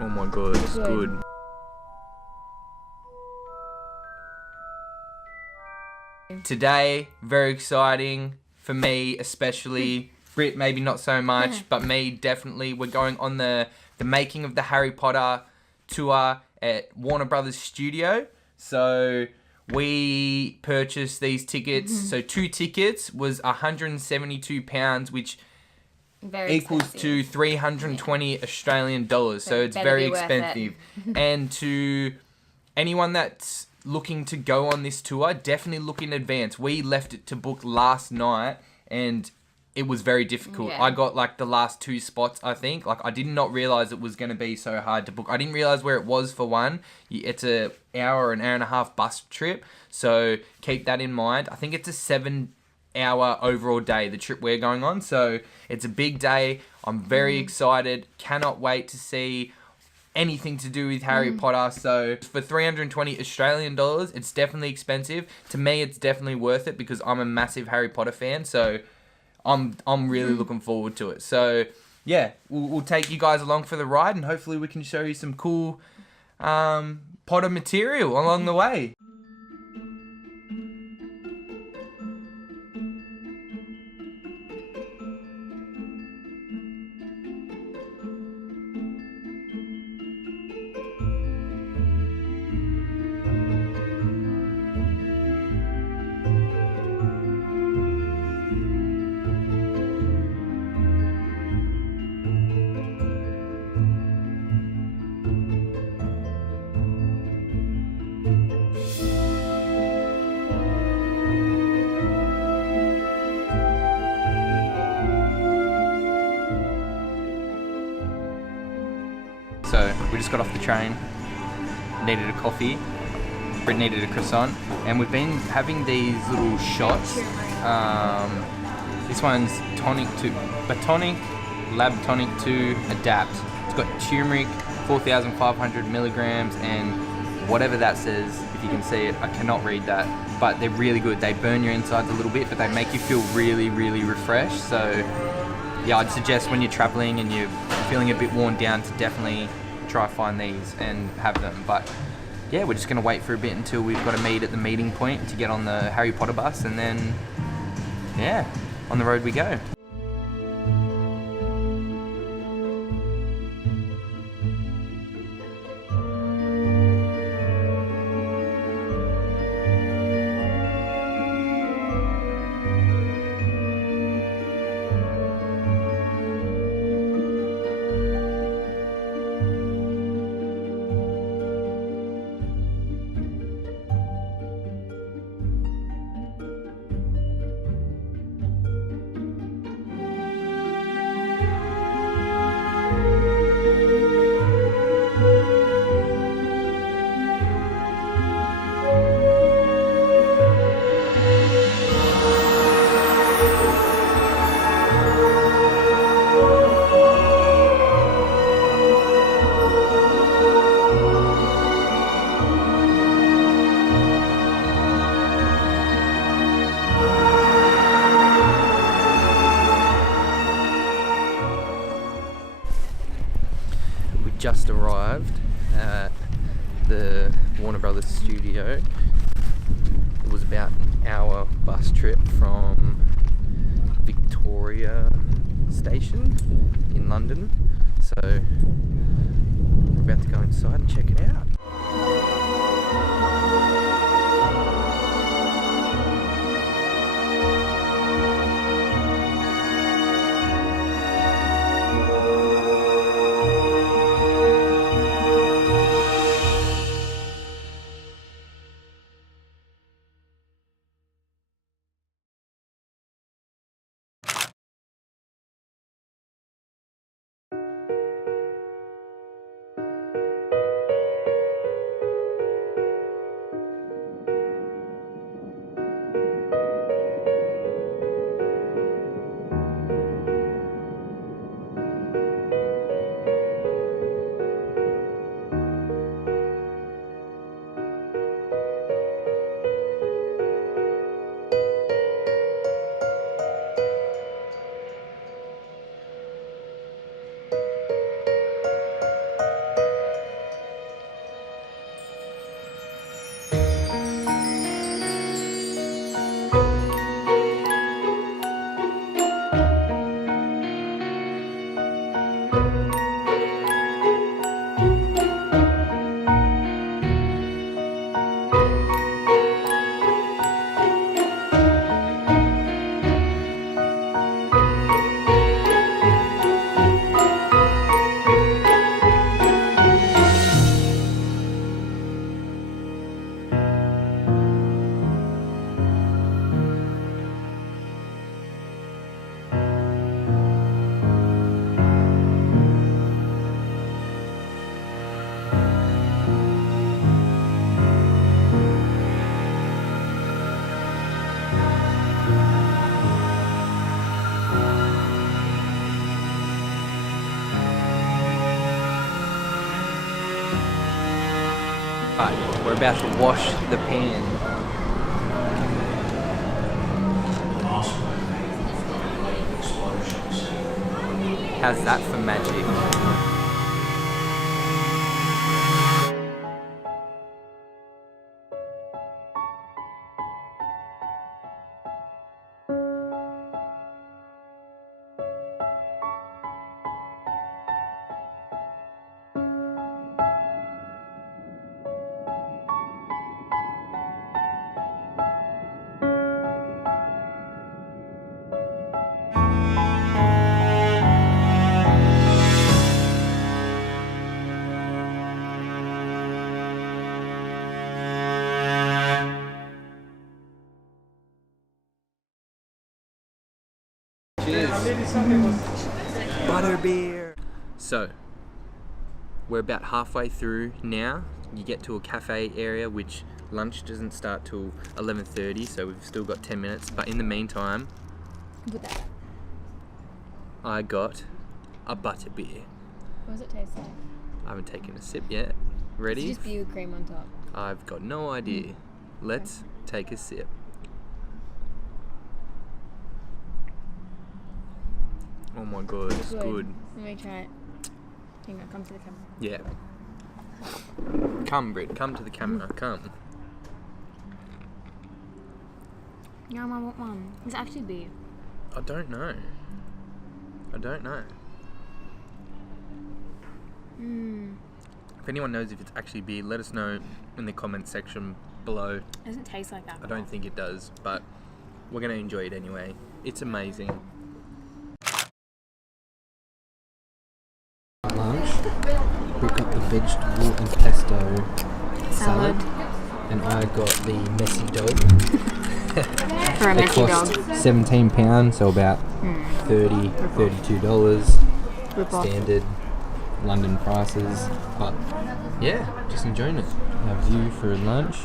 Oh my god, it's good. Today, very exciting for me, especially. Britt, maybe not so much, but me definitely. We're going on the making of the Harry Potter tour at Warner Brothers Studio. So we purchased these tickets. So 2 tickets was £172, which equals to 320 Australian dollars. So it's very expensive. And to anyone that's looking to go on this tour, definitely look in advance. We left it to book last night and it was very difficult. I got like the last 2 spots, I think. Like I did not realize it was going to be so hard to book. I didn't realize where it was for one. It's an hour and a half bus trip. So keep that in mind. I think it's a 7-hour overall day, the trip we're going on. So it's a big day. I'm very excited. Cannot wait to see anything to do with Harry Potter. So for 320 Australian dollars, it's definitely expensive. To me, it's definitely worth it because I'm a massive Harry Potter fan. So I'm really looking forward to it. So yeah, we'll take you guys along for the ride and hopefully we can show you some cool Potter material along the way. So we just got off the train, needed a coffee, Britt needed a croissant, and we've been having these little shots. This one's Batonic Lab Tonic 2 Adapt. It's got turmeric, 4,500 milligrams, and whatever that says, if you can see it, I cannot read that, but they're really good. They burn your insides a little bit, but they make you feel really, really refreshed. So yeah, I'd suggest when you're traveling and you're feeling a bit worn down to definitely try find these and have them. But yeah, we're just going to wait for a bit until we've got to meet at the meeting point to get on the Harry Potter bus, and then yeah, on the road we go. Just arrived at the Warner Brothers studio. It was about an hour bus trip from Victoria Station in London. So we're about to go inside and check it out. Right, we're about to wash the pan. How's that for magic? Cheers. Butterbeer. So, we're about halfway through now. You get to a cafe area, which lunch doesn't start till 11:30, so we've still got 10 minutes. But in the meantime, I got a butterbeer. What does it taste like? I haven't taken a sip yet. Ready? It's just beer with cream on top. I've got no idea. Let's take a sip. Oh my god, it's good. Let me try it. Hang on, come to the camera. Yeah. Come, Britt, come to the camera, come. No, I want one. It's actually beer. I don't know. If anyone knows if it's actually beer, let us know in the comment section below. It doesn't taste like that. I don't think it does, but we're going to enjoy it anyway. It's amazing. Lunch. We got the vegetable and pesto salad. And I got the messy dog. For a messy dog. £17, so about $30, $32. Standard London prices. But yeah, just enjoying it. Our view for lunch.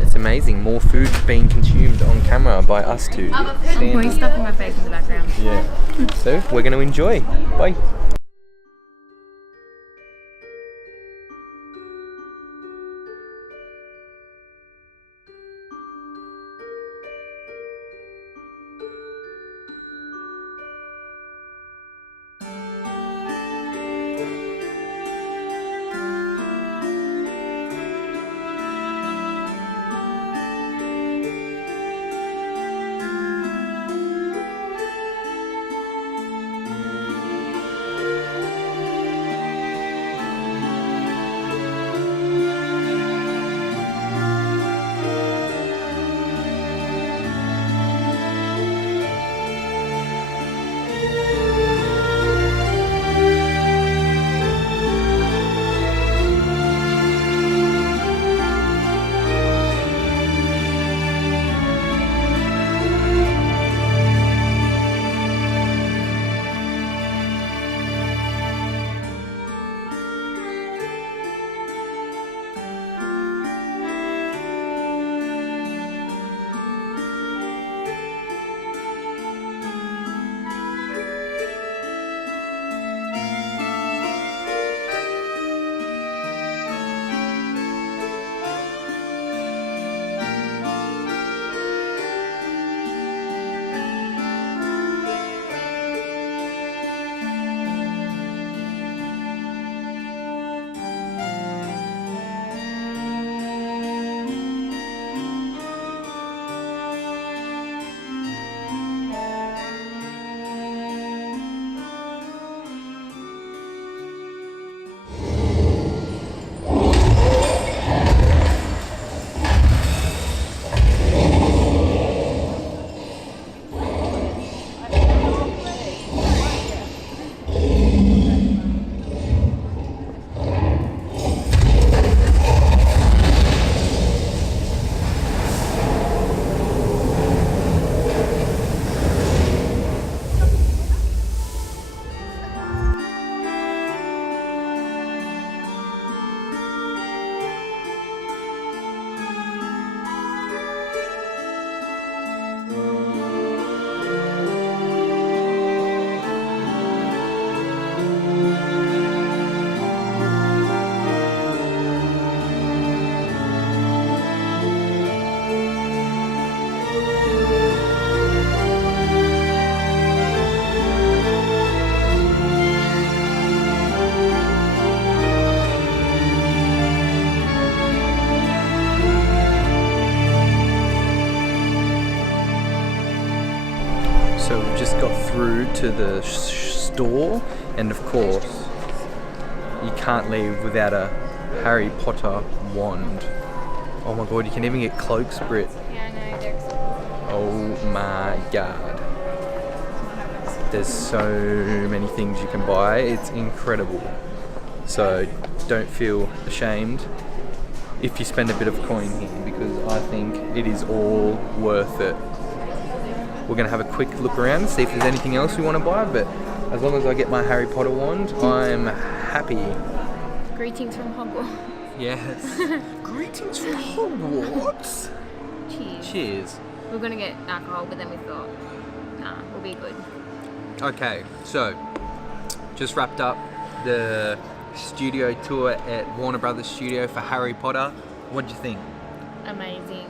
It's amazing. More food being consumed on camera by us two. I'm putting stuff in my face in the background. Yeah. So we're going to enjoy. Bye. just got through to the store, and of course, you can't leave without a Harry Potter wand. Oh my god, you can even get cloaks, Britt. Yeah, I know, they're expensive. Oh my god. There's so many things you can buy, it's incredible. So don't feel ashamed if you spend a bit of coin here, because I think it is all worth it. We're going to have a quick look around, see if there's anything else we want to buy, but as long as I get my Harry Potter wand, I'm happy. Greetings from Hogwarts. Yes. Greetings from Hogwarts. Cheers. Cheers. We're gonna get alcohol, but then we thought, nah, we'll be good. Okay, so just wrapped up the studio tour at Warner Brothers Studio for Harry Potter. What'd you think? Amazing.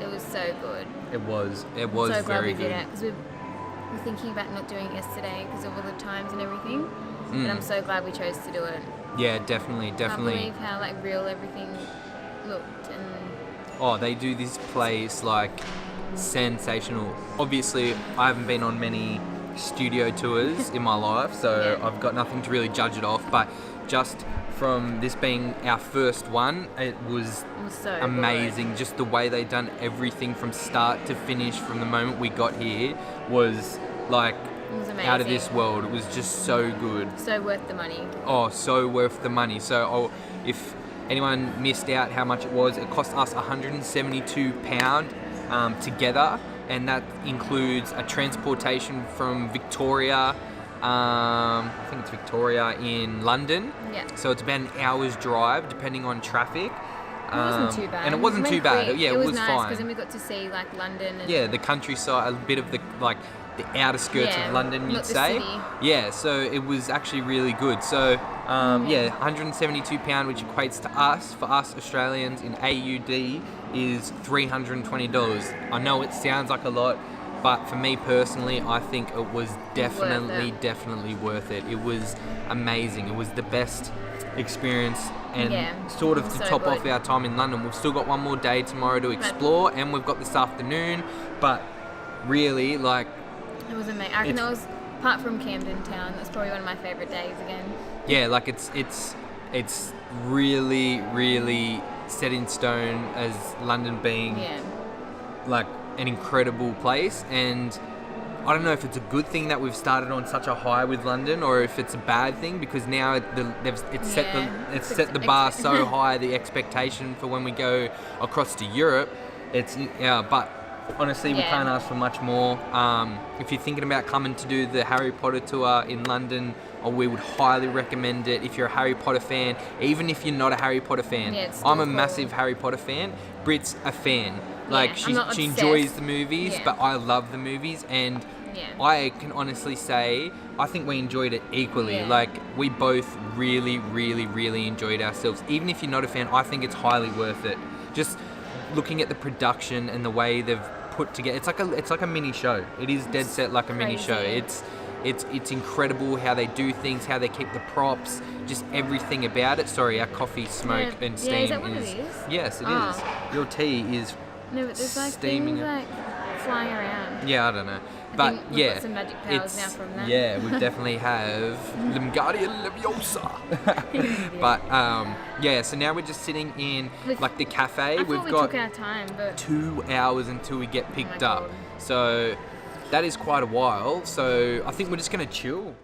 It was so good. It was So glad very we good. did it, because we were thinking about not doing it yesterday because of all the times and everything. And I'm so glad we chose to do it. Yeah, definitely. Can't believe how like real everything looked, and Oh, they do this place like sensational. Obviously, I haven't been on many studio tours in my life, so Yeah. I've got nothing to really judge it off. But just from this being our first one, it was so amazing. good. Just the way they done everything from start to finish from the moment we got here was like It was amazing. out of this world. It was just so good. So worth the money. Oh, so worth the money. So if anyone missed out how much it cost us £172 together, and that includes a transportation from Victoria. I think it's Victoria in London. Yeah. So it's about an hour's drive, depending on traffic. It wasn't too bad. And it wasn't too bad. Quick. Yeah, it was was nice fine. because then we got to see like London. And Yeah, the countryside, a bit of the outer skirts Yeah, of London, not you'd the say. city. Yeah, so it was actually really good. So yeah, £172, which equates to for us Australians in AUD is $320. I know it sounds like a lot, but for me personally, I think it was definitely worth it. It was amazing. It was the best experience, and sort of to so top good. off our time in London. We've still got one more day tomorrow to explore, and we've got this afternoon, but really, like, it was amazing. I reckon that was, apart from Camden Town, that's probably one of my favourite days again. yeah, like it's really set in stone as London being like an incredible place. And I don't know if it's a good thing that we've started on such a high with London, or if it's a bad thing, because now it's set the bar so high, the expectation for when we go across to Europe. But honestly, we can't ask for much more. If you're thinking about coming to do the Harry Potter tour in London, we would highly recommend it. If you're a Harry Potter fan, even if you're not a Harry Potter fan, I'm a massive Harry Potter fan. Britt's a fan. Like, she enjoys the movies, but I love the movies, and I can honestly say I think we enjoyed it equally. Like, we both really enjoyed ourselves. Even if you're not a fan, I think it's highly worth it. Just looking at the production and the way they've put together, it's like a mini show. It is dead set like a mini show. It's incredible how they do things, how they keep the props, just everything about it. Sorry, our coffee smoke and steam is that what it is? Yes, it is. Your tea is No, but there's like steaming things like flying around. Yeah, I don't know. I But think we've yeah, got some magic powers now from that. Yeah, we definitely have Limgardia Leviosa. But yeah, so now we're just sitting in like the cafe. I We've thought we got took our time, but 2 hours until we get picked my up. God. So that is quite a while. So I think we're just gonna chill.